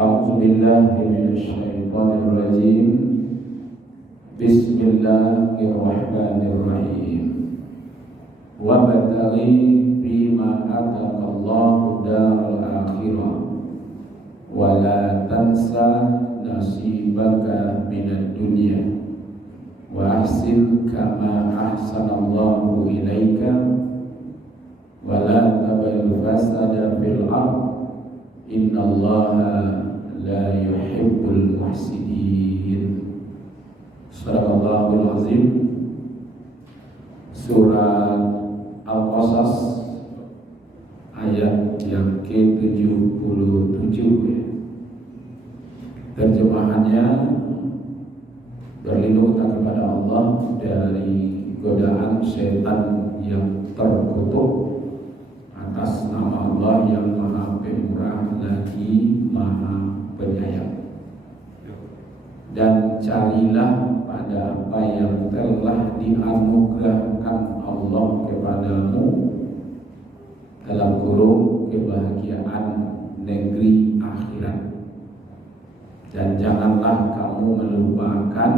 A'udzubillahi minasyaitonirrajim. Bismillahirrahmanirrahim. Wabtaghi fima ataqallahu daral akhirah wa la tansa nasibaka minad dunya wa ahsin kama ahsanallahu ilaika wa la tabghi fasada fil ardh innallaha la yuhibbul muhsinin. Shadaqallahul azim. Surat Al-Qasas ayat yang ke-77 ya. Terjemahannya, berlindung kepada Allah dari godaan setan yang terkutuk atas nama Allah yang Maha Pemurah lagi Maha Penyayang. Dan carilah pada apa yang telah dianugerahkan Allah kepadamu dalam kurung kebahagiaan negeri akhirat. Dan janganlah kamu melupakan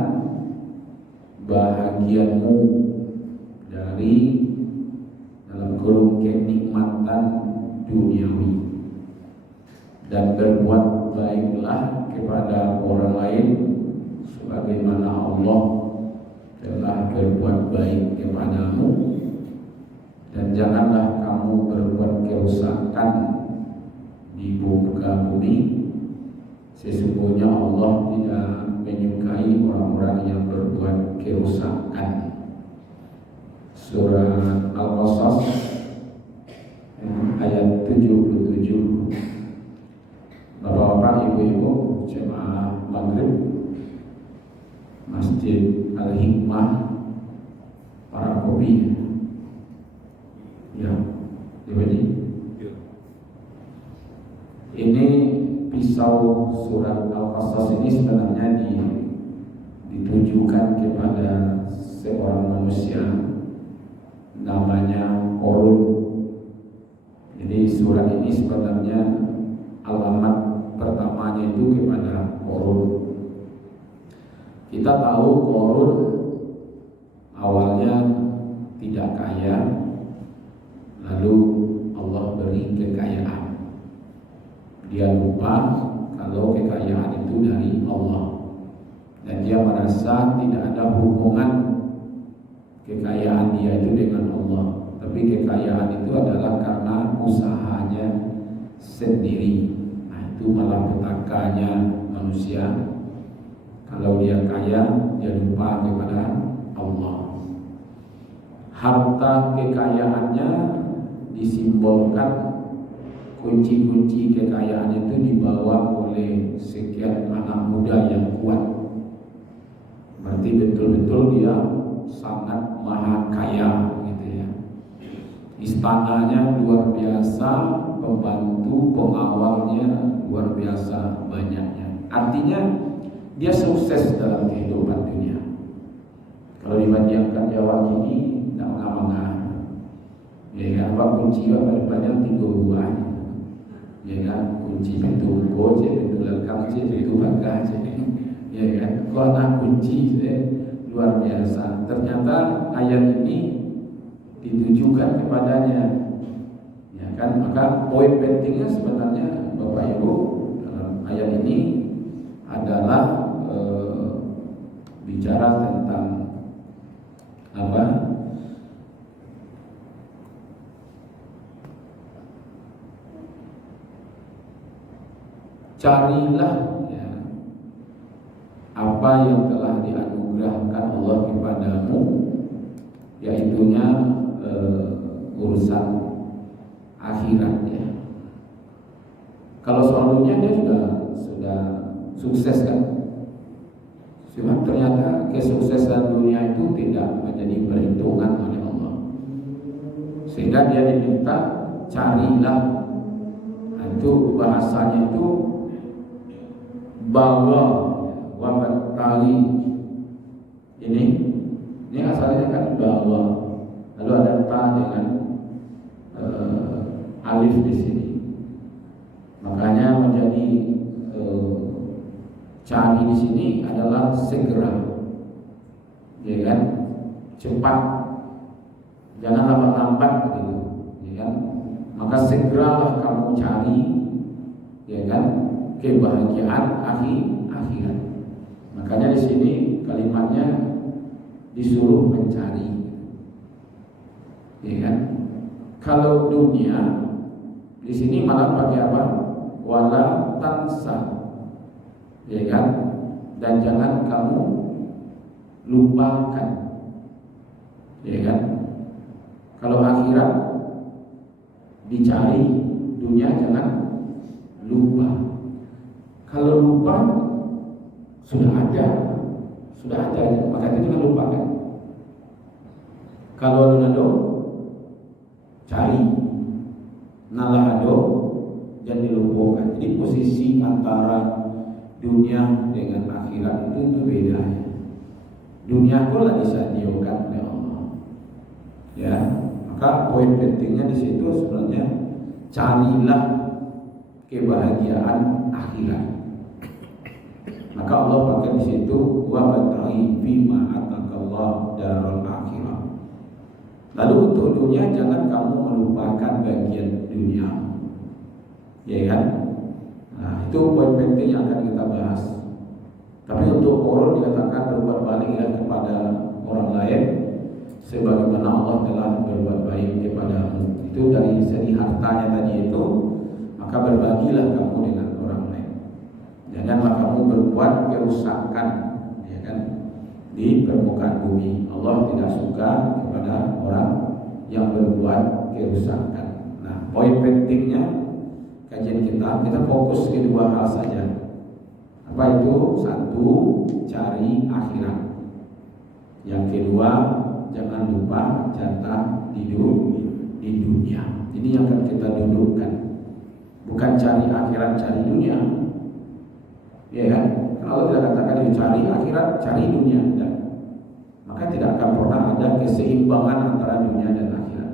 bahagianmu dari dalam kurung kenikmatan duniawi, dan berbuat baiklah kepada orang lain sebagaimana Allah telah berbuat baik kepadamu. Dan janganlah kamu berbuat kerusakan di muka bumi, sesungguhnya Allah tidak menyukai orang-orang yang berbuat kerusakan. Surat Al-Qasas ayat 77. Bapak-bapak, ibu-ibu, jemaah Maghrib Masjid Al-Hikmah Parakopi. Ya, jadi ini pisau surat Al-Qasas ini sebenarnya ditujukan kepada seorang manusia namanya Qarun. Jadi surat ini sebenarnya alamat pertamanya itu kepada Qarun. Kita tahu Qarun awalnya tidak kaya, lalu Allah beri kekayaan. Dia lupa kalau kekayaan itu dari Allah, dan dia merasa tidak ada hubungan kekayaan dia itu dengan Allah, tapi kekayaan itu adalah karena usahanya sendiri. Nah, itu malah petakanya manusia. Kalau dia kaya, dia lupa kepada Allah. Harta kekayaannya disimbolkan, kunci-kunci kekayaan itu dibawa oleh sekian anak muda yang kuat. Berarti betul-betul dia sangat maha kaya gitu ya. Istananya luar biasa, pembantu pengawalnya luar biasa banyaknya. Artinya dia sukses dalam kehidupan dunia. Kalau dibandingkan Jawa kini, tidak mengapa-ngapa. Ya kan, apa kunci apa depannya 3 buah. Ya kan, kunci pintu goce, pintu lekang, pintu bagah, ya kan. Kalau anak kunci luar biasa. Ternyata ayat ini ditujukan kepadanya. Ya kan, maka poin pentingnya sebenarnya Bapak Ibu dalam ayat ini adalah bicara tentang apa? Carilah ya, apa yang telah dianugerahkan Allah kepadamu, yaitunya urusan akhirat ya. Kalau soal dunia dia sudah sukses kan. Cuma ternyata kesuksesan dunia itu tidak menjadi perhitungan oleh Allah, sehingga dia diminta carilah. Itu bahasanya itu bawa wabtaghi. Ini asalnya kan bawa, lalu ada ta dengan alif di sini, makanya menjadi cari di sini adalah segera, ya kan? Cepat, jangan lambat-lambat gitu, ya kan? Maka segeralah kamu cari, ya kan, kebahagiaan akhirat. Makanya di sini kalimatnya disuruh mencari, ya kan? Kalau dunia di sini malah pakai apa? Wala tansa, ya kan? Dan jangan kamu lupakan, ya kan? Kalau akhirat dicari, dunia jangan lupa. Kalau lupa sudah ada aja, maka itu jangan lupakan. Kalau nado cari, nalahado jangan dilupakan. Jadi posisi antara dunia dengan akhirat itu beda. Dunia pula disediakan oleh Allah, ya. Maka poin pentingnya di situ sebenarnya carilah kebahagiaan akhirat. Maka Allah pakai di situ wa batahi fima atakallah darul akhirah. Lalu untuk dunia jangan kamu melupakan bagian dunia, ya kan? Nah, itu poin penting yang akan kita bahas. Tapi untuk orang dikatakan berbuat baiklah kepada orang lain sebagaimana Allah telah berbuat baik kepadamu. Itu dari segi hartanya tadi itu, maka berbagilah kamu dengan orang lain. Janganlah kamu berbuat kerusakan, ya kan, di permukaan bumi. Allah tidak suka kepada orang yang berbuat kerusakan. Nah, poin pentingnya kajian kita fokus ke dua hal saja. Apa itu? Satu, cari akhirat. Yang kedua, jangan lupa jatah di dunia. Ini yang akan kita dudukkan. Bukan cari akhirat, cari dunia. Ya kan? Kalau tidak katakan cari akhirat, cari dunia. Dan maka tidak akan pernah ada keseimbangan antara dunia dan akhirat.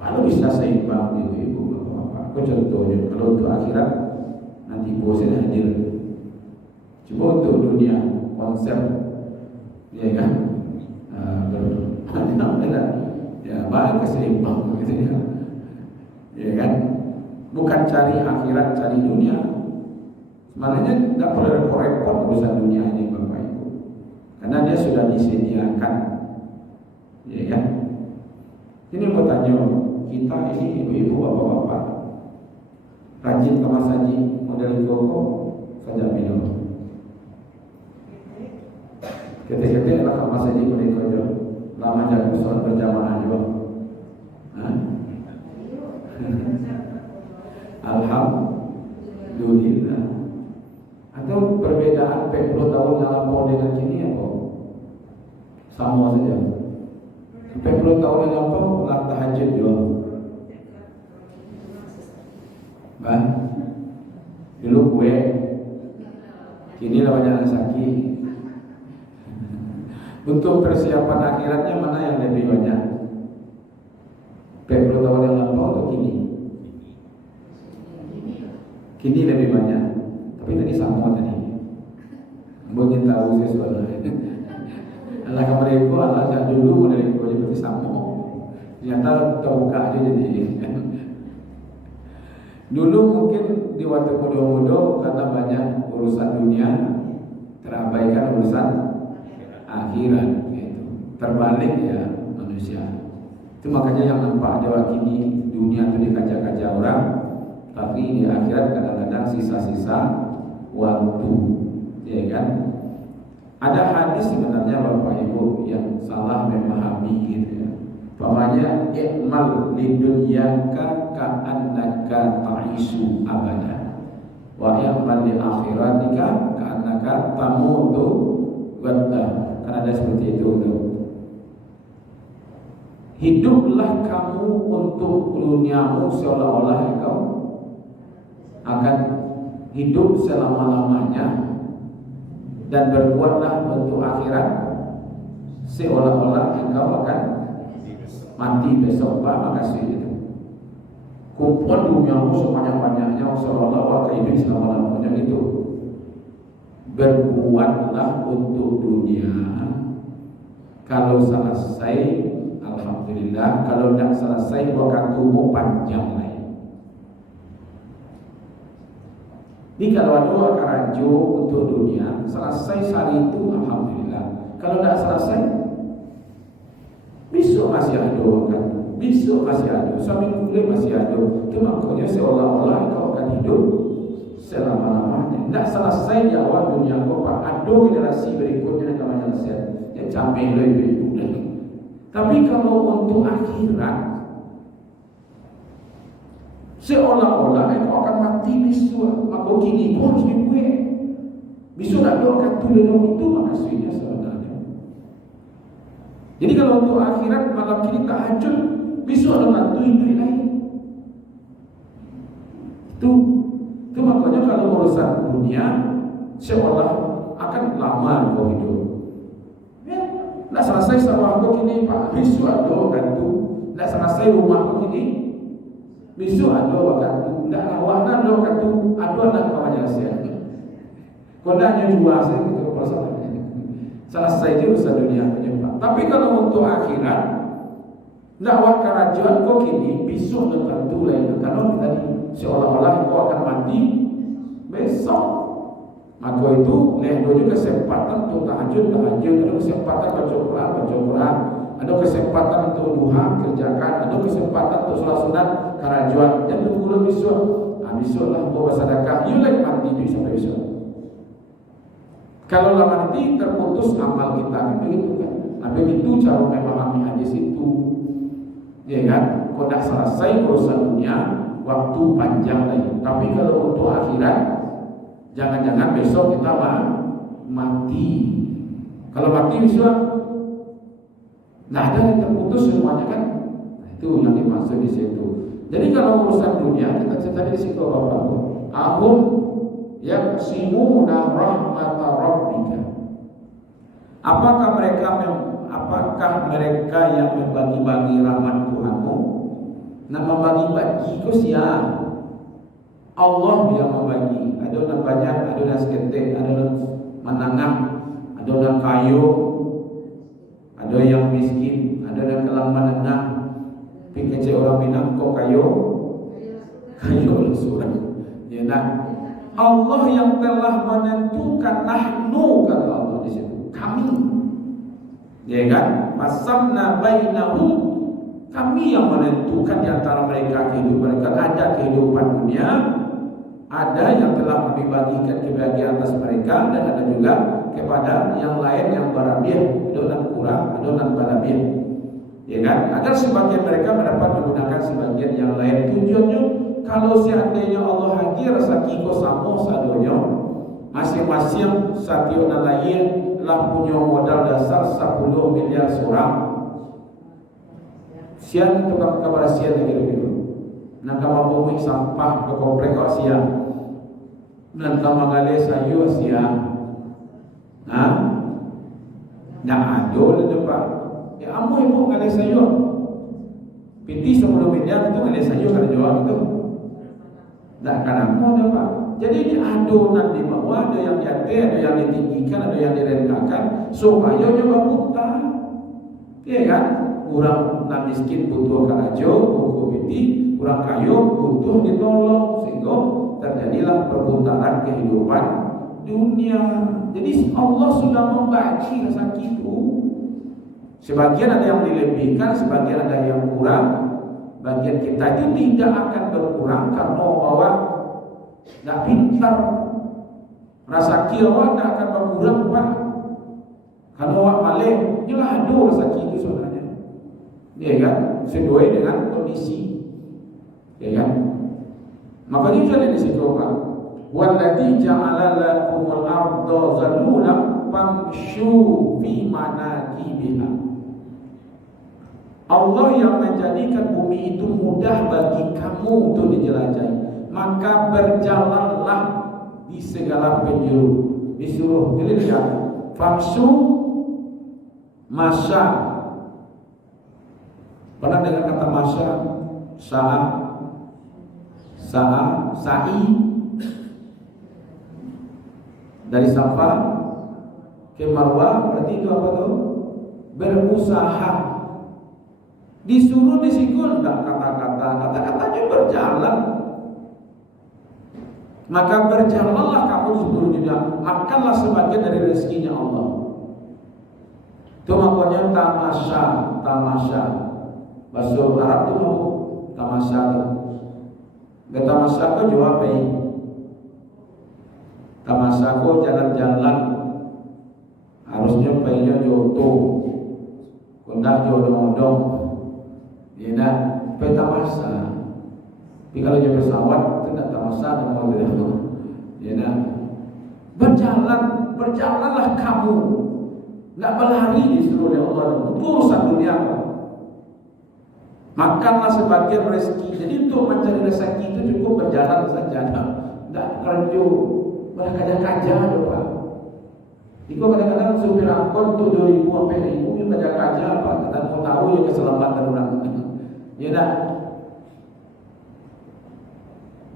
Lalu bisa seimbang ibu-ibu, bapak-bapak. Aku contohnya, kalau untuk akhirat nanti bosan hadir. Coba untuk dunia konsep, ya kan? Ya baik keseimbang gitu ya. Ya kan? Bukan cari akhirat, cari dunia. Sebenarnya tidak perlu repot-repot urusan dunia ini Bapak Ibu, karena dia sudah disediakan, ya kan? Ini bertanya kita ini ibu-ibu, bapak-bapak, rajin kamar saji model koko saja minum. Ketika lah kamar saji model koko lama jaga sholat berjamaah juga. Alhamdulillah. Atau perbedaan 40 tahun yang lampau dengan kini apa? Sama saja. 40 tahun yang lampau lah tahajud juga. Kan? Dulu gue, kini lah banyak yang sakit. Untuk persiapan akhiratnya mana yang lebih banyak? 40 tahun yang lampau atau kini? Kini lebih banyak. Tapi tadi sama tadi. Mungkin tahu sesuatu. Allah kamar itu Allah tak dulu dari itu berarti sama. Ternyata terbuka aja jadi. Dulu mungkin di waktu muda-muda karena banyak urusan dunia terabaikan urusan akhirat gitu. Terbalik ya manusia. Itu makanya yang nampak ada kini dunia itu dikaca-kaca orang, tapi di akhirat kadang-kadang sisa-sisa waktu, ya kan? Ada hadis sebenarnya Bapak Ibu yang salah memahami gitu ya. Umpamanya ikmal lidunyaka ka'annaka ta'isu abada wa ikmal li akhiratika ka'annaka tamutu ghadda. Kan ada seperti itu tuh. Hiduplah kamu untuk duniamu seolah-olah engkau akan hidup selama-lamanya, dan berbuatlah untuk akhirat seolah-olah engkau akan mati besok. Pak, makasih itu. Kumpul duniamu sebanyak-banyaknya seolah-olah akan hidup selama-lamanya itu. berbuatlah untuk dunia. Kalau selesai, alhamdulillah. Kalau tidak selesai, waktumu panjang lagi. Ini kalau ada karajo untuk dunia, selesai hari itu, alhamdulillah. Kalau tidak selesai, besok masih ada kan? Besok masih ada, seminggu lagi masih ada. Itu makanya seolah-olah kau akan hidup selama-lamanya. Tidak selesai di awal dunia kau, Pak. Ada generasi berikutnya yang akan menyelesaikan. Yang capek lebih. Tapi kalau untuk akhirat, seolah-olah kau akan mati besok. Maka kini kau harus dibuat. Besok tak ada akan tulen itu maksudnya sebenarnya. Jadi kalau untuk akhirat malam kini tahajud, besok ada tentu hidup lain. Itu makanya kalau urusan dunia seolah akan lama kau hidup. Ya, nak selesai sawah kau kini Pak, besok ada gantu. Nak selesai rumah kau kini, besok ada gantu. Nak lawanan ada gantu, ada anak kau menyelesaikan. Kau nak jual saya gitu perasaan. Selesai je urusan dunia Pak. Tapi kalau untuk akhirat, dakwah kerajaan kau kini besok tentu lain. Karena tadi seolah-olah kau akan mati besok. Maka itu lehdo juga kesempatan untuk tahajud, ada kesempatan baca Quran, ada kesempatan untuk duha kerjakan, ada kesempatan untuk sholat sunat kerajaan. Dan tunggu besok. Besoklah untuk bersedekah. You lagi mati sampai besok. Kalau lama nanti terputus amal kita kan begitu kan. Begitu cara memahami hadis itu. Ya kan? Kalau tidak selesai urusan dunia, waktu panjang lagi. Tapi kalau untuk akhirat, jangan-jangan besok kita mati. Kalau mati besok, tidak ada yang terputus semuanya kan. Itu yang dimaksud di situ. Jadi kalau urusan dunia kita cerita di situ Bapak. Ahum yaqsimuna rahmata rabbika. Apakah mereka yang membagi-bagi rahmat Tuhanmu? Nak membagi-bagi itu siapa? Allah yang membagi. Ada yang banyak, ada yang sedikit, ada yang menengah, ada yang kayu, ada yang miskin, ada yang kelang menengah. Tapi kecil orang Minang kok kayu surah. Ya nak. Allah yang telah menentukan nahnu kata Allah di situ. Kami. Ya kan? Fasamna bainahum, kami yang menentukan di antara mereka kehidupan mereka. Ada kehidupan dunia, ada yang telah kami bagikan kebahagiaan atas mereka, dan ada juga kepada yang lain yang barabiah, ada yang kurang, ada yang barabiah. Ya kan? Agar sebagian mereka mendapat menggunakan sebagian yang lain. Tujuannya kalau seandainya Allah hadir sakiko samo sadonya, masing-masing satu nalayan lah punya modal dasar 10 miliar seorang. Sian tukang kabar sian lagi gitu. Nak mampu sampah ke komplek sian. Nak mangale sayu sian. Nah, nak adol depan. Ya amu ibu ngale sayu. Piti 10 miliar itu ngale sayu kan jual itu. Tak kadang mau Pak. Jadi ini adonan di bawah, ada yang di atas, ada yang ditinggikan, ada yang direndahkan supaya nyoba buta. Ya kan? Orang nan miskin butuh karajo, buku piti, orang kayu butuh ditolong sehingga terjadilah perputaran kehidupan dunia. Jadi Allah sudah membagi rezeki itu. Sebagian ada yang dilebihkan, sebagian ada yang kurang. Bagian kita itu tidak akan berkurang karena bahwa tidak pintar. Rasa kiawan tidak akan berkurang Pak. Karena awak malih, inilah ada rezeki itu sebenarnya. Ya kan? Sesuai dengan kondisi. Ya kan? Makanya jangan di situ Pak. Walladzi ja'ala lakumul arda zalulan famshu fi manakibiha. Allah yang menjadikan bumi itu mudah bagi kamu untuk dijelajahi, maka berjalanlah di segala penjuru. Disuruh dilihat famsu masya. Pernah dengar kata masya? Sa'i. Dari Safa ke Marwah berarti itu apa tuh? Berusaha. Disuruh disikul enggak kata-katanya berjalan. Maka berjalanlah kamu di seluruh dunia, makanlah sebagian dari rezekinya Allah. Itu makanya tamasya. Bahasa Arab itu apa? Tamasya itu. Tamasya itu jawab ini. Tamasya itu jalan-jalan. Harusnya bayinya jodoh. Kondak jodoh-jodoh. Ya nak, tamasya. Tapi kalau dia pesawat itu tidak tamasya dan mau tidak. Ya nak. Berjalanlah kamu. Enggak berlari di seluruh Allah. Urusan dunia kau. Makanlah sebagian rezeki. Jadi untuk mencari rezeki itu cukup berjalan saja. Tidak kerja berkaja-kaja Pak. Jika kadang-kadang supir angkot untuk 2.000 sampai 1.000 yang kaja-kaja apa? Kita mau tahu ya keselamatan orang. Ya tak?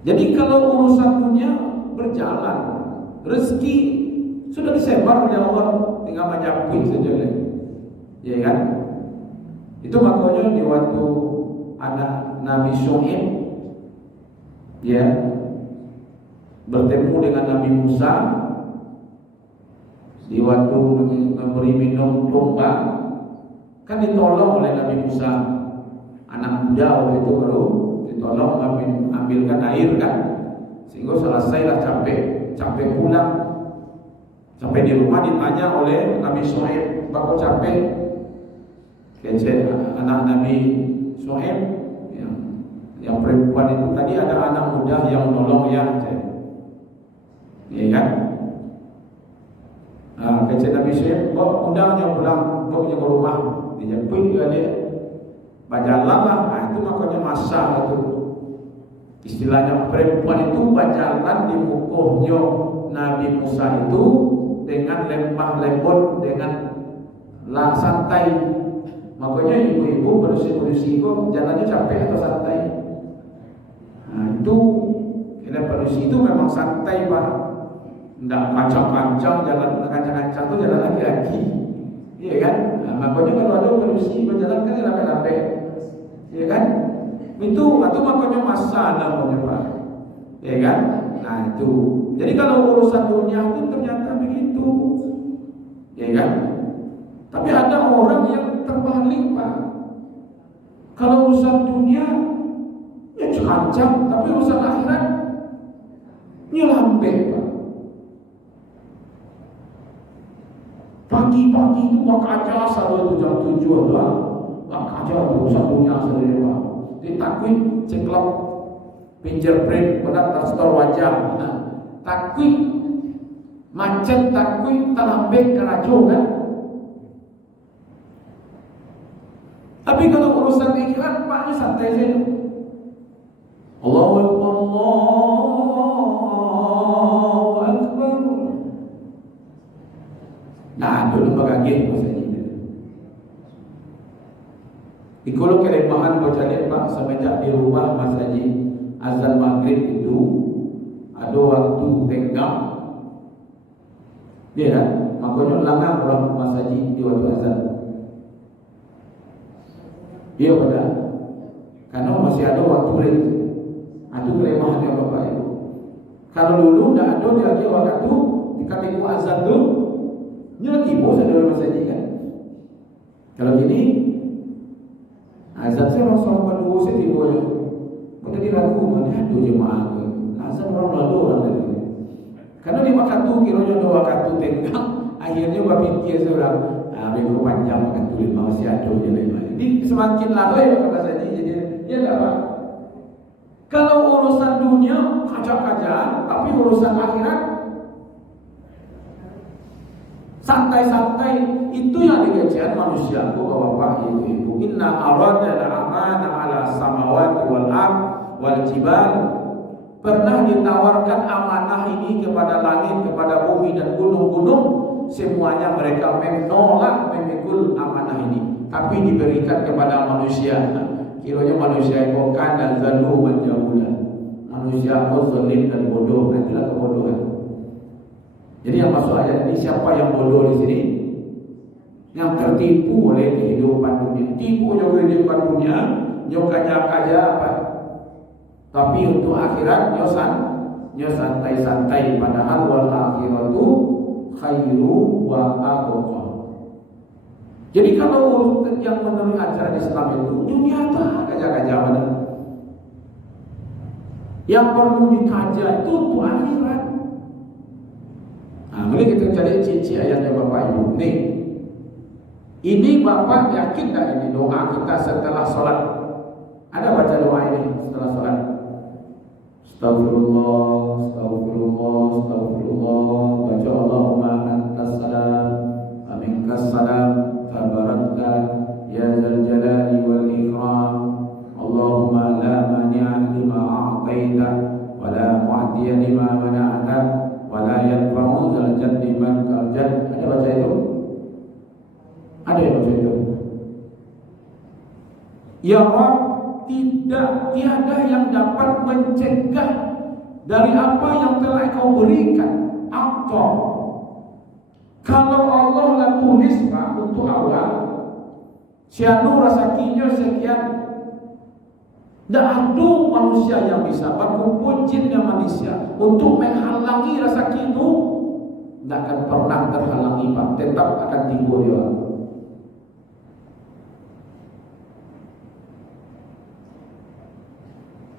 Jadi kalau urusan dunia berjalan, rezeki sudah disebar oleh Allah, tinggal menyapu saja. Ya kan? Itu makanya di waktu anak Nabi Syuaib ya bertemu dengan Nabi Musa di waktu memberi minum domba, kan ditolong oleh Nabi Musa, anak muda waktu itu baru ditolong ambilkan air kan, sehingga selesailah capek pulang. Sampai di rumah ditanya oleh Nabi Syuaib, "Bapak capek?" Kece anak Nabi Syuaib yang perempuan itu tadi ada anak muda yang nolong ya, iya kan? Kece Nabi Syuaib, "Bapak undangnya pulang, bawa ke rumah." Dijemput juga dia. Bajalanlah, itu makanya masa itu. Istilahnya perempuan itu bajalan di mukohnya Nabi Musa itu dengan lemah lembut, dengan santai. Makanya ibu-ibu berusia kok jalannya capek atau santai? Itu kira berusia itu memang santai Pak. Enggak kancang-kancang, jalan kancang-kancang itu jalan laki-laki. Iya kan? Makanya kalau ada berusia berjalan kan rapi-rapi. Iya kan? Itu atau makanya masa namanya Pak. Iya kan? Nah itu. Jadi kalau urusan dunia itu ternyata begitu. Iya kan? Tapi ada orang yang terbalik Pak. Kalau urusan dunia ya kancang, tapi urusan akhirat ya lambe Pak. Pagi-pagi itu bak aja selalu itu jam 7 doang. Bak aja urusan dunia sendiri Pak. Ditakwin ceklok fingerprint benar tastor wajah. Nah, takwin macet takwin terlambat kerajo kan. Tapi kalau urusan akhirat Pak ini santai saja. Allahu Akbar, Allahu Akbar. Nah, dulu bagage maksudnya. Kalau kelemahan baca lihat Pak semenjak di rumah Mas Haji azan maghrib itu ada waktu tenggang. Ya, makanya langang orang Mas Haji di waktu azan. Iya benar. Karena masih ada waktu lagi. Itu kelemahannya Bapak Ibu. Kalau dulu tidak ada lagi waktu ketika azan tu, ini lagi bos ada Mas Haji kan. Kalau gini azan saya langsung pada saya tiba je. Pada diragu mana ada jemaah. Azan orang lalu orang tadi. Karena di waktu kiranya ada waktu tenggang, akhirnya berpikir seorang, minggu panjang akan tulis masih ada je lain. Jadi semakin lama ya kata saya jadi ya tak Pak. Kalau urusan dunia kacau-kacau, tapi urusan akhirat santai-santai. Itu yang dikajian manusia. Bapak ibu-ibu, inna aradna al-amana ala samawati wal ard wal jibal. Pernah ditawarkan amanah ini kepada langit, kepada bumi dan gunung-gunung. Semuanya mereka menolak memikul amanah ini, tapi diberikan kepada manusia. Kiranya manusia itu kana zaluman jahula. Manusia itu zalim dan bodoh, itulah kebodohan. Jadi yang masuk ayat ini, siapa yang bodoh di sini? Yang tertipu oleh kehidupan dunia. Tipu juga kehidupan dunia, nyo kaja apa? Tapi untuk akhirat nyo santai-santai, padahal wal akhiratu khairu wa abqa. Jadi kalau yang menurut ajaran Islam itu dunia tak kaja-kaja mana? Yang perlu dikaja itu untuk akhirat. Nah, mari kita cari cici ayatnya Bapak Ibu. Nih, ini Bapak yakin tak ini doa kita setelah sholat? Ada baca doa ini setelah sholat? Astagfirullah, astagfirullah, astagfirullah. Baca Allahumma antas salam, aminkas salam, tabarakta ya zal jalali wal ikram. Allahumma la mani'a lima a'taita wa la mu'tiya lima mana'ta wa la yanfa'u zal jaddi man kal jadd. Ada baca itu? Ada yang baca itu? Ya Rabb, tiada yang dapat mencegah dari apa yang telah Kau berikan. Apa? Kalau Allah lah tulis Pak untuk awal, sianu rasakinya sekian, tidak ada manusia yang bisa, berkumpul jinnya manusia untuk menghalangi rezeki itu, tidak akan pernah terhalangi Pak, tetap akan timbul dia.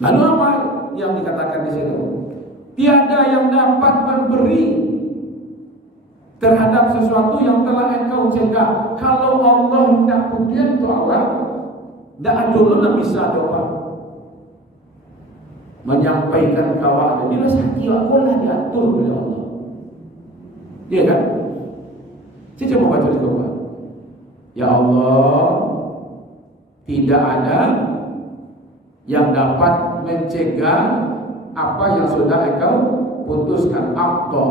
Lalu apa yang dikatakan di situ? Tiada yang dapat memberi terhadap sesuatu yang telah engkau cegah. Kalau Allah tidak pujian itu awal, tidak ada yang bisa doa menyampaikan kawan. Jadi rezeki aku lah diatur oleh Allah. Iya kan? Saya coba baca di bawah. Ya Allah, tidak ada yang dapat mencegah apa yang sudah engkau putuskan. Akto.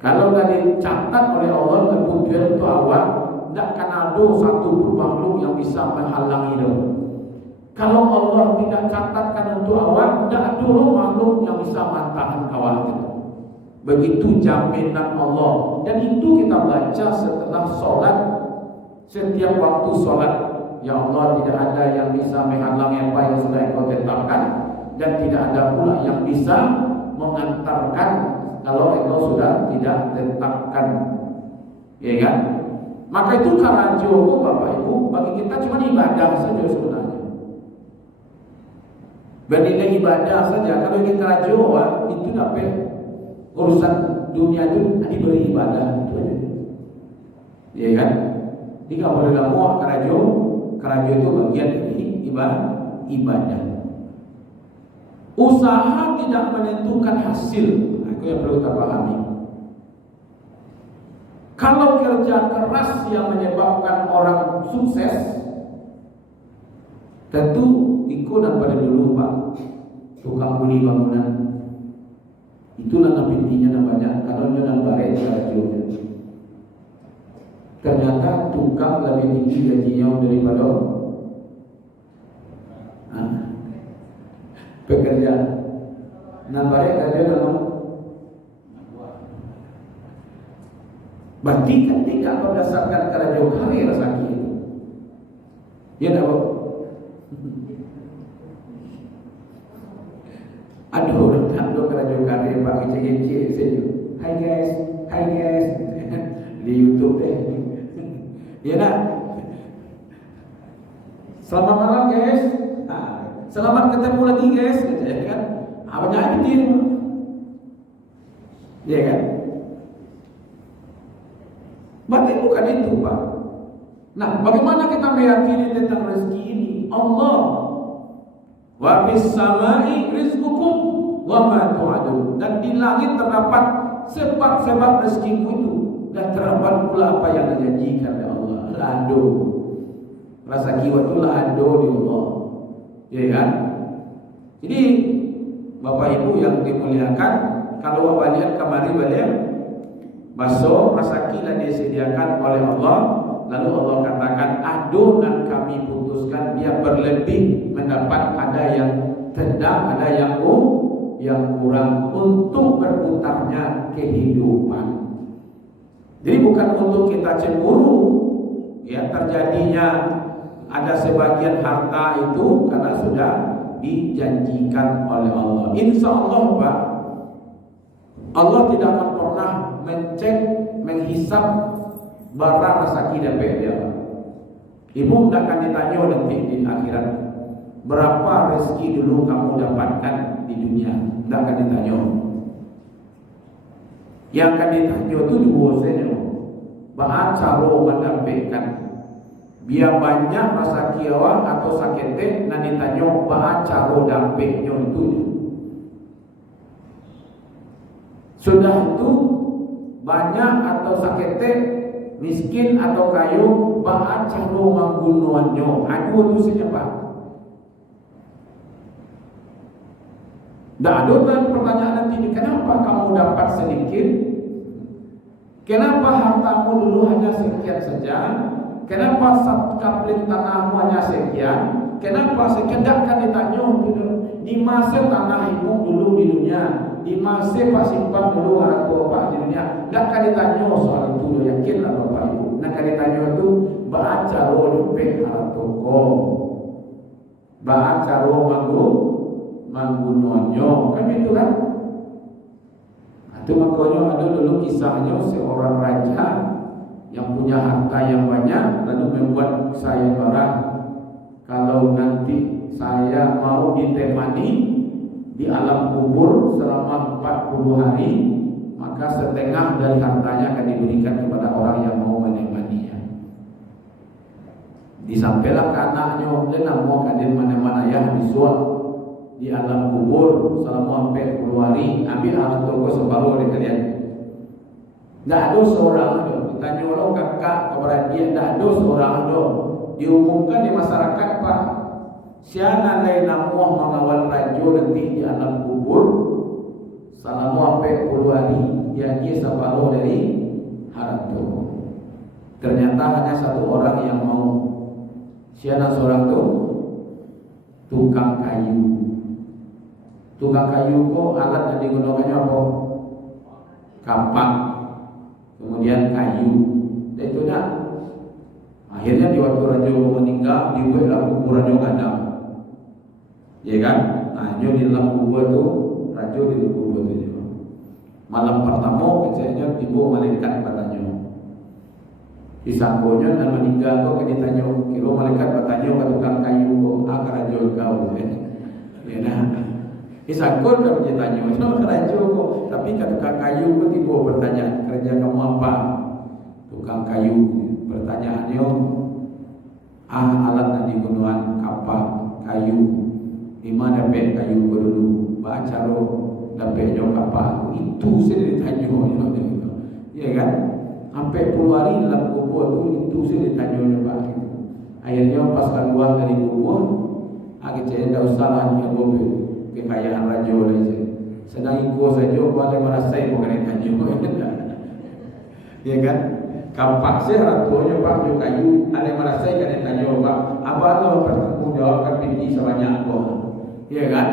Kalau tidak dicatat oleh Allah keputusan itu awal, tidak akan ada satu makhluk yang bisa menghalangi itu. Kalau Allah tidak catatkan untuk awal, tidak ada makhluk yang bisa mantahan kawan itu. Begitu jaminan Allah. Dan itu kita baca setelah sholat, setiap waktu sholat. Ya Allah, tidak ada yang bisa menghalangi apa yang sudah Engkau tetapkan, dan tidak ada pula yang bisa mengantarkan kalau Engkau sudah tidak tetapkan. Ya kan? Maka itu karajo Bapak Ibu bagi kita cuma ibadah saja sebenarnya. Bernilai ibadah saja. Kalau kita karajo itu dapat urusan dunia itu diberi ibadah itu aja. Ya kan? Jika boleh lamu karajo itu bagian dari ibadah. Usaha tidak menentukan hasil. Itu yang perlu kita pahami. Kalau kerja keras yang menyebabkan orang sukses, tentu ikut pada dulu Pak, tukang kuli bangunan. Itulah intinya namanya. Kalau dia nampak itu. Ternyata tukang lebih tinggi gajinya daripada pekerja. Nampaknya gajinya nama. Berarti kan tidak berdasarkan kerja karir rezeki itu. Ya tahu. Aduh, orang tak do kerja karir Pak kecil-kecil saja. Hai guys. Di YouTube deh. Ya nak. Selamat malam guys. Selamat ketemu lagi guys. Ya kan? Banyak ini. Ya kan? Berarti bukan itu Pak. Nah, bagaimana kita meyakini tentang rezeki ini? Allah. Wa fis samai rizqukum wa ma tu'adun. Dan di langit terdapat sebab-sebab rezekimu itu, dan terdapat pula apa yang dijanjikan oleh Allah. Lado. Rezeki itu lado di Allah. Ya kan? Jadi Bapak Ibu yang dimuliakan, kalau Bapak lihat kemarin beliau masuk rezeki yang disediakan oleh Allah, lalu Allah katakan aduh, dan kami putuskan dia berlebih mendapat, ada yang tendang, ada yang yang kurang untuk berputarnya kehidupan. Jadi bukan untuk kita cemburu ya terjadinya ada sebagian harta itu karena sudah dijanjikan oleh Allah. Insya Allah Pak, Allah tidak akan pernah menghisap barang rezeki DP dia. Ibu tidak akan ditanya nanti di akhirat berapa rezeki dulu kamu dapatkan di dunia, tidak akan ditanya. Yang akan ditanya itu dua saja. Bahas cara mendapatkan biar banyak rasa kiawa atau sakit nanti ditanya bahas cara dapatnya itu. Sudah itu banyak atau sakit miskin atau kayu bahas cara menggunakannya. Aduh itu saja Pak. Tidak ada pertanyaan nanti, kenapa kamu dapat sedikit? Kenapa hartamu dulu hanya sekian saja? Kenapa kapling tanahmu hanya sekian? Kenapa sekian? Tidak akan ditanya di masa tanah ibu dulu di dunia, di masa Pak simpan dulu orang tua Pak di dunia. Tidak akan ditanya soal itu, yakinlah Bapak Ibu. Tidak akan ditanya itu baca roh harta toko, baca roh manggunonyo, kan itu kan? Itu makanya ada dulu kisahnya seorang raja yang punya harta yang banyak lalu membuat sayembara, kalau nanti saya mau ditemani di alam kubur selama 40 hari, maka setengah dari hartanya akan diberikan kepada orang yang mau menemaninya. Disampailah ke anaknya, dia mau kadir mana-mana ya disuap di alam kubur selama 40 hari, ambil alat toko separuh dari kalian. Tidak ada seorang itu. Ditanya orang kakak kepada dia, tidak ada seorang itu. Diumumkan di masyarakat Pak, siapa lain namuah mengawal raja nanti di alam kubur selama 40 hari, dia separuh dari harta. Ternyata hanya satu orang yang mau. Siapa seorang itu? Tukang kayu. Tukang kayu kok alat yang digunakannya apa? Kapak, kemudian kayu. Dan itu nak. Akhirnya di waktu raja meninggal, dibuatlah kuburannya gadang. Ya kan? Nah, di dalam kubur itu, raja di dalam kubur itu. Malam pertama kecilnya tiba malaikat katanya. Disangkonya dan meninggal kok ditanya, kira malaikat bertanya ke tukang kayu kok raja kau. Ya nah. Isangkul kalau ditanya, kerja kok. Tapi tukang kayu kok tiba bertanya, kerja kamu apa? Tukang kayu pertanyaannya, alat yang digunakan kapak kayu. Di mana dapat kayu dulu? Baca lo dapatnya kapak. Itu saya ditanya, ya kan? Sampai puluh hari dalam kubur itu saya ditanya Pak. Akhirnya pas keluar dari kubur, akhirnya tidak usah lagi mobil. Kekayaan raja saja. Sedang ikut saja boleh merasai bukan tanya. Ya kan? Kapak saya ratunya Pak jo kayu, ada merasai kan tanya Pak. Abang lo bertanggung jawabkan pinti sebanyak kok. Ya kan?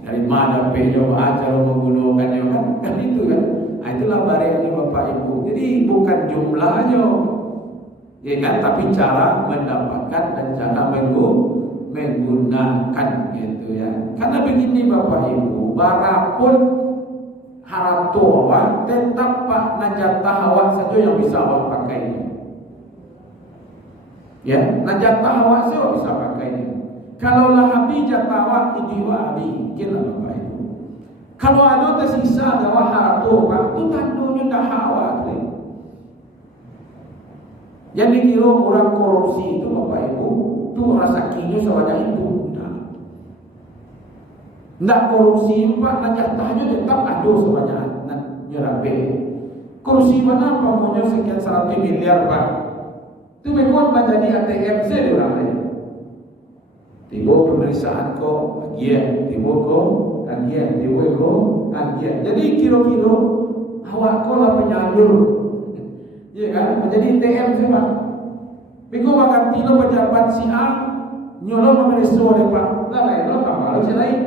Dari mana pejo cara menggunakannya kan itu kan. Nah, itulah barangnya Bapak Ibu. Jadi bukan jumlahnya. Ya kan? Tapi cara mendapatkan dan cara menggunakan gitu ya. Karena begini Bapak Ibu, barapun harta awak tetap Pak najatah awak saja yang bisa awak pakai. Ya, najatah awak saja bisa pakai. Kalau lah habis jatah awak idiwa habis, kira Bapak Ibu. Kalau ada tersisa awak harta Pak, itu tandanya dah awak. Jadi kira orang korupsi itu Bapak Ibu, itu rasa kini sebanyak itu. Tidak korupsi Pak, najatahnya tetap ada sebanyak nyerabe. Korupsi mana apa maunya sekian 100 miliar Pak. Itu memang menjadi ATM saya di orang lain. Tiba pemeriksaan kok agian, tiba kok agian, tiba kok agian. Jadi kira-kira awak kok lah penyalur. Ya kan, menjadi ATM saya Pak. Biko makan tilo pejabat si A nyolong memeriksa oleh Pak. Lah lain lo kamu lain.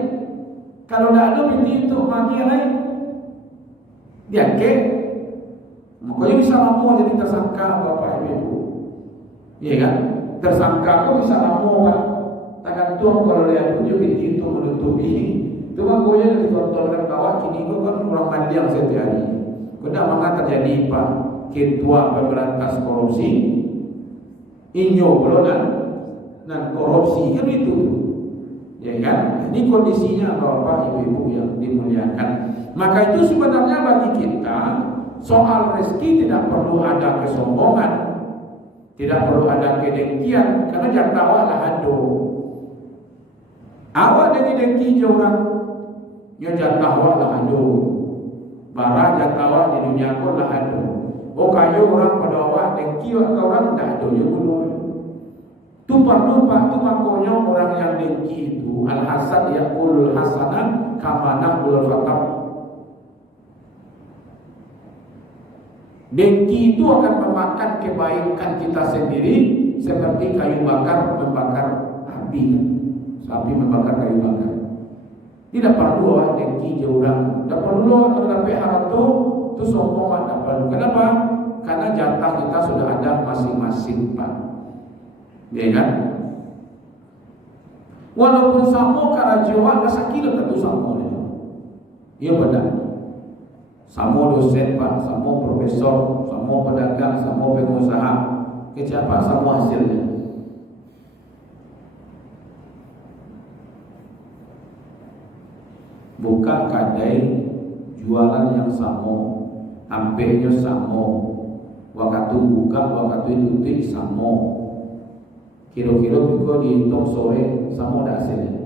Kalau tidak ada binti itu mati lain, dia ke, makanya bisa lama jadi tersangka bapak ibu, iya kan? Tersangka kok bisa lama kan? Takkan tuang kalau lihat tujuh binti itu menutupi, itu kan gue yang ditontonkan kawan kini gue kan orang mandiang setiap hari. Kena mana terjadi pak ketua pemberantas korupsi, inyo belum dan korupsi kan itu. Ya kan? Ini kondisinya Bapak Ibu-ibu yang dimuliakan. Maka itu sebenarnya bagi kita soal rezeki tidak perlu ada kesombongan, tidak perlu ada kedengkian, karena jatah lah ado. Awak dengan dengki orang, ya jatah lah ado. Bara jatah di dunia ko lah ado. Oh kayu orang pada awak dengki orang dah ado ya bunuh. Tumpah-tumpah tu makanya orang yang dengki itu al-hasad yaqulul hasanah kama naqulul fatab. Dengki itu akan memakan kebaikan kita sendiri seperti kayu bakar membakar api. Api membakar kayu bakar. Tidak perlu dengki jauh. Tidak perlu kalau dapat harta itu sombong tidak perlu. Kenapa? Karena jatah kita sudah ada masing-masing pak. Ya kan? Walaupun samo karajiwa sakit tentu samo dia. Iya benar. Samo dosen pak, samo profesor, samo pedagang, samo pengusaha. Kecapa samo hasilnya. Buka kadai jualan yang samo, hampirnya samo. Waktu buka, waktu tutup samo. Kira-kira juga dihitung sore sama ada hasilnya.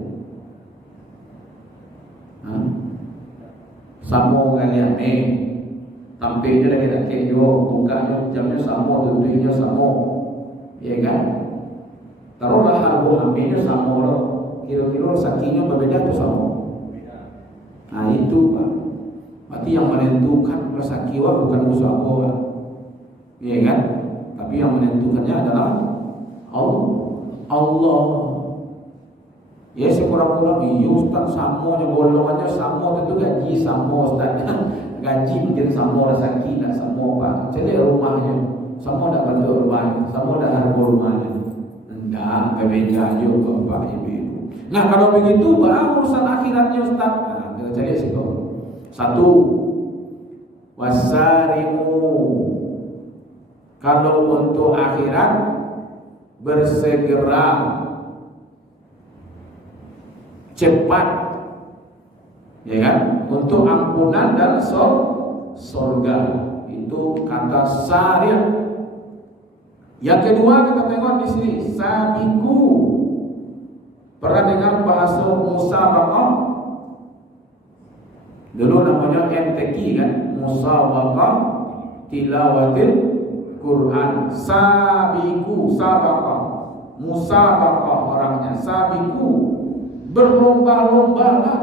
Sama kalian tampilnya lagi tak kejo, bukanya jamnya sama, tutupnya sama, ya kan? Taruhlah harga ambilnya sama loh. Kira-kira sakinya berbeda tu sama. Nah itu pak. Berarti yang menentukan resakiwa bukan usaha, ya kan? Tapi yang menentukannya adalah Allah. Ya sekurang-kurang iya Ustaz sama golongannya sama tentu gaji sama Ustaz. Gaji mungkin sama rezeki tak sama pak. Jadi rumahnya sama tak bentuk rumahnya, sama tak harga rumahnya. Enggak, berbeza juga Bapak Ibu. Nah kalau begitu baru urusan akhiratnya Ustaz. Nah, kita cari sih kok. Satu, wasarimu. Kalau untuk akhirat bersegera cepat, ya kan, untuk ampunan dan surga. Itu kata syariat. Yang kedua kita tengok di sini sabiku. Pernah dengar bahasa musabaqah? Dulu namanya MTQ kan, musabaqah tilawatil Quran. Sabiku, sabaqah, musabaqah orangnya, sabiku, berlomba-lombalah.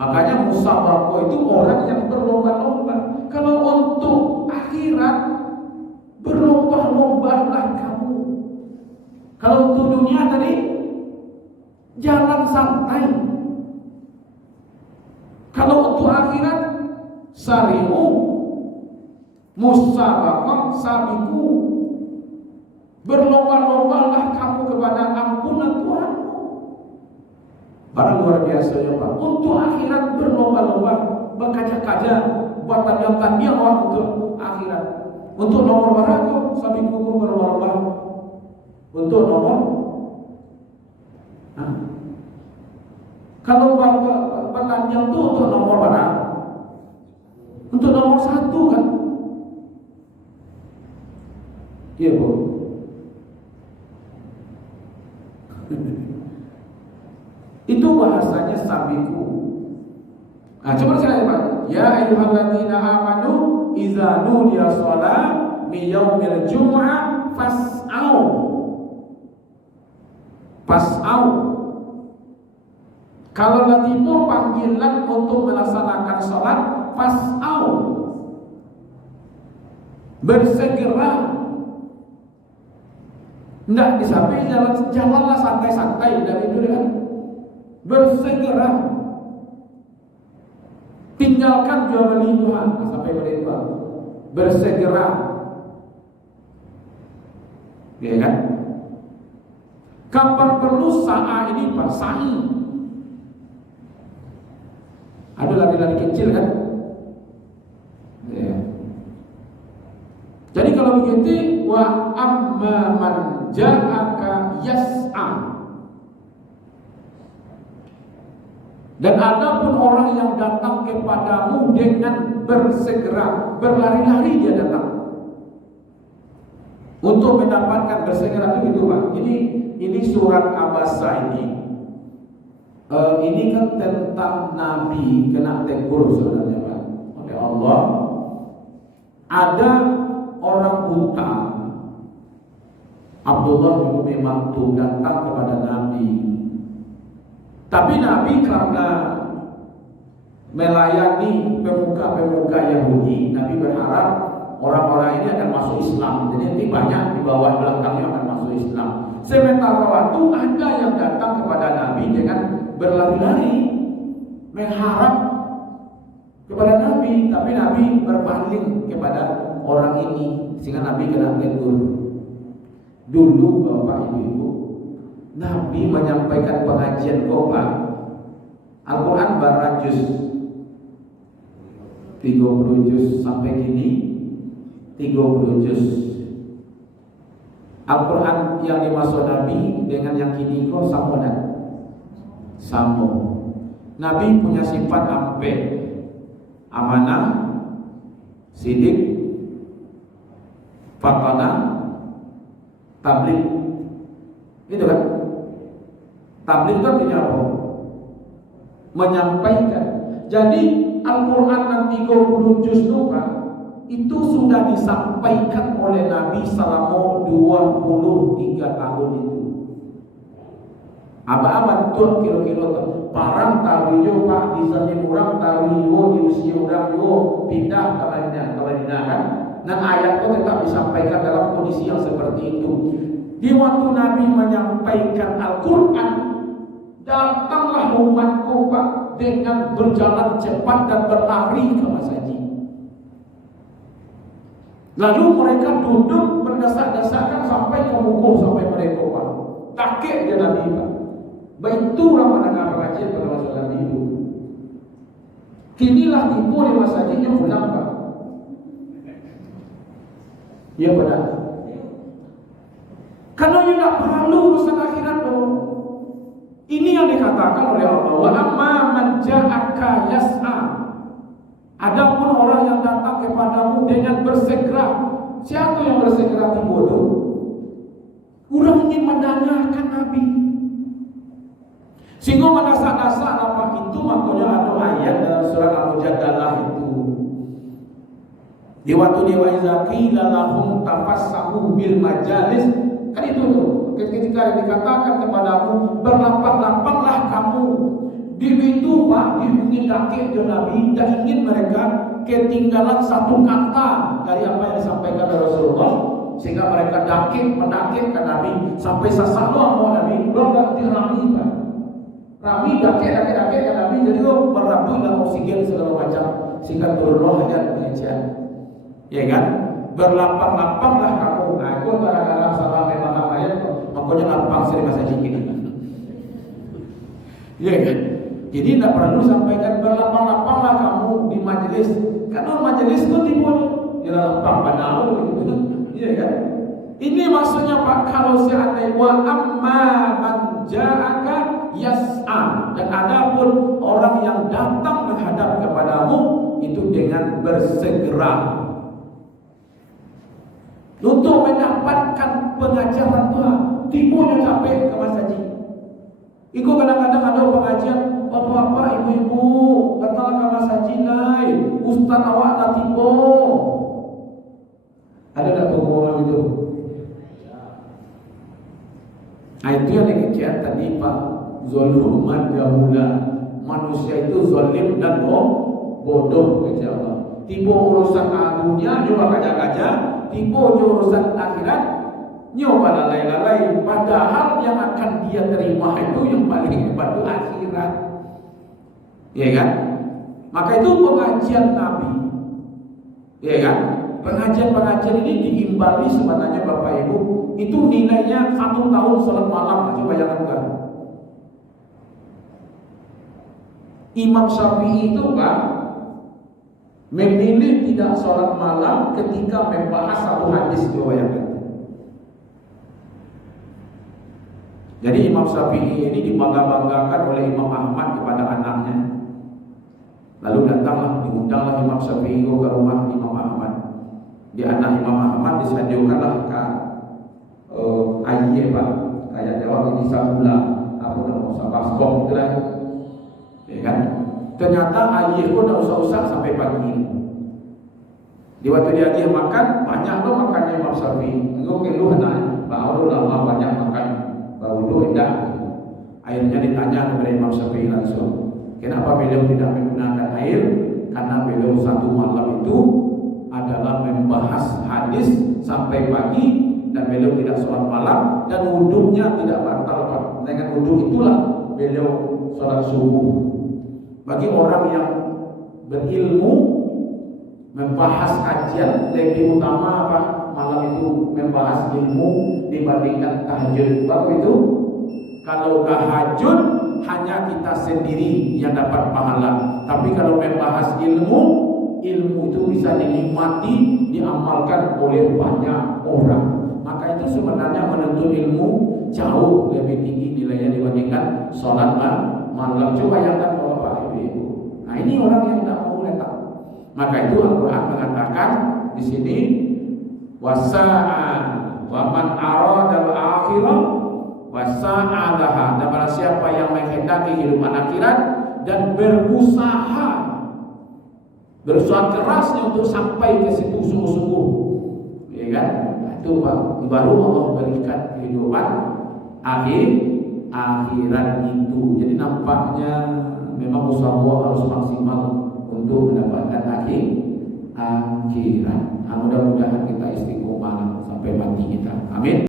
Makanya musabaqah itu orang yang berlomba-lomba. Kalau untuk akhirat, berlomba-lombalah kamu. Kalau untuk dunia tadi, jalan santai. Kalau untuk akhirat, sari'u, musabaqah, sabiku, berlomba-lombalah kamu kepada ampunan Tuhanmu. Barang luar biasanya Pak. Untuk akhirat berlomba-lomba, berkaca-kaca, buat tanda-tanda orang untuk akhirat. Untuk nomor berapa? Sabiku berlomba-lomba. Untuk nomor, kalau pertanyaan itu untuk nomor berapa? Untuk nomor 1 kan? Iya Bu. Itu bahasanya sabiku. Nah, coba sekali Pak. Ya ayyuhalladzina amanu idza nudiya shalah min yaumil jumu'ah fas'au. Fas'au. Kalau latifu panggilan untuk melaksanakan salat, fas'au. Bersegera. Tidak disampai jalanlah santai-santai dari itu dengan bersegera. tinggalkan jual beli Tuhan sampai mereka bersegera, ya kan? Kapan perlu sa'a ini Pak, sa'i. Ada lari-lari kecil kan? Ya. Jadi kalau begitu, wa amma man ja'aka yas'a. Dan adapun orang yang datang kepadamu dengan bersegera, berlari-lari dia datang untuk mendapatkan bersegera itu gitu Pak. Ini surat Abasa ini. Ini kan tentang Nabi kena tegur sebenarnya Pak oleh Allah. Ada orang buta, Abdullah bin Umi Maktum, datang kepada Nabi. Tapi Nabi karena melayani pemuka-pemuka Yahudi, Nabi berharap orang-orang ini akan masuk Islam. Jadi nanti banyak di bawah belakangnya akan masuk Islam. Sementara waktu ada yang datang kepada Nabi dengan berlari-lari mengharap kepada Nabi, tapi Nabi berpaling kepada orang ini sehingga Nabi kena tegur. Dulu Bapak Ibu, Nabi menyampaikan pengajian Pak, Al-Quran barajus 30 juz sampai kini 30 juz. Al-Quran yang dimaksud Nabi dengan yang kini kok sama dan sama. Nabi punya sifat ampe, amanah, sidik, fatana, tabligh. Itu kan? Tabligh itu artinya apa? Menyampaikan. Jadi Al-Quran yang 30 juz itu sudah disampaikan oleh Nabi selama 23 tahun itu. Apa-apa itu kira-kira parang tahu jo Pak, di sana orang tahu jo, di usia orang jo pindah ke Madinah kan. Dan ayat itu tetap disampaikan dalam kondisi yang seperti itu. Di waktu Nabi menyampaikan Al-Quran, datanglah umatku Pak dengan berjalan cepat dan berlari ke masjid. Lalu mereka duduk berdesak-desakan sampai ke mukul sampai mereka Pak. Takik dia Nabi Pak. Begitu orang mendengar pengajian pada masa Nabi itu. Kinilah tipu di masjidnya pulang Pak. Ya benar. Karena dia tidak perlu urusan akhirat tuh. Ini yang dikatakan oleh Allah. Wa amma man ja'aka yas'a. Adapun orang yang datang kepadamu dengan bersegera. Siapa yang bersegera tiba itu? Orang ingin mendanyakan Nabi. Sehingga mendasar-dasar apa itu, makanya ada ayat dalam surat Al-Mujadalah itu. Di waktu dia wa'izaqila lahum tafassahu bil majalis, kan itu tuh. Ketika dikatakan kepadamu berlapang-lapanglah kamu di itu Pak, ingin dakik ke Nabi, dan ingin mereka ketinggalan satu kata dari apa yang disampaikan oleh Rasulullah, sehingga mereka mendakik ke Nabi sampai sesalu sama Nabi, belum dirami Pak. Rami dakik ke Nabi, jadi lo berabu dalam oksigen segala macam, sehingga turun ayat pengajian. Ya kan? Berlapang-lapanglah kamu. Nah, itu gara-gara salah memang ayat, makanya lapang sering masa dikit. Ya kan? Jadi tidak perlu sampaikan berlapang-lapanglah kamu di majelis. Karena majelis itu timbul ya lapang padahal gitu. Iya kan? Ini maksudnya Pak, kalau seandainya wa amma man ja'aka yas'a, dan adapun orang yang datang menghadap kepadamu itu dengan bersegera untuk mendapatkan pengajaran Tuhan. Timbulnya capek ke masjid. Iku kadang-kadang ada pengajian, bapak-bapak, ibu-ibu, datanglah ke masjid naik, ustaz awak lah tiba. Ada tak pengumuman gitu? Nah itu yang dikatakan tadi Pak, zuluman jahula. Manusia itu zalim dan bodoh kata Allah. Tiba urusan dunia juga kaca-kaca, tiba urusan akhirat nyoba lalai-lalai. Padahal yang akan dia terima itu yang paling hebat itu akhirat. Ya kan? Maka itu pengajian Nabi, ya kan? Pengajian-pengajian ini diimbali sebenarnya Bapak Ibu, itu nilainya 1 tahun sholat malam aja, bayangkan. Imam Syafi'i itu Pak memilih tidak sholat malam ketika membahas satu hadis, bayangkan. Jadi Imam Syafi'i ini dibangga-banggakan oleh Imam Ahmad kepada anaknya. Lalu datanglah, diundanglah Imam Syafi'i ke rumah Imam Ahmad. Di anak Imam Ahmad disediakanlah ayah Pak, kayak Jawa ini sabula, apa namanya, sabaskom itulah, ya kan? Ternyata ayah pun tidak usah sampai pagi. Di waktu dia makan, banyak loh makannya Imam Syafi'i. Engkau keluh anak, baru lama banyak makan, baru dulu tidak. Akhirnya ditanya kepada Imam Syafi'i langsung. Kenapa beliau tidak menggunakan air? Karena beliau satu malam itu adalah membahas hadis sampai pagi, dan beliau tidak sholat malam, dan wudhunya tidak batal Pak. Dengan wudhu itulah beliau sholat subuh. Bagi orang yang berilmu, membahas kajian lebih utama Pak, malam itu membahas ilmu dibandingkan tahajud. Bapak itu kalau tahajud hanya kita sendiri yang dapat pahala, tapi kalau membahas ilmu itu bisa dinikmati, diamalkan oleh banyak orang. Maka itu sebenarnya menuntut ilmu jauh lebih tinggi nilainya dibandingkan sholat malam. Coba bayangkan Bapak Ibu. Nah ini orang yang tidak mau letak. Maka itu Al-Quran mengatakan di sini wasa'a wa man arada al-akhirah wasa'alaha, dan barang siapa yang menghendaki kehidupan akhirat dan berusaha kerasnya untuk sampai ke situ sungguh-sungguh, ya kan? Itu Pak, baru Allah berikan kehidupan akhirat itu. Jadi nampaknya memang usaha harus maksimal untuk mendapatkan akhirat. Nah, mudah-mudahan kita istiqomah sampai mati kita. Amin.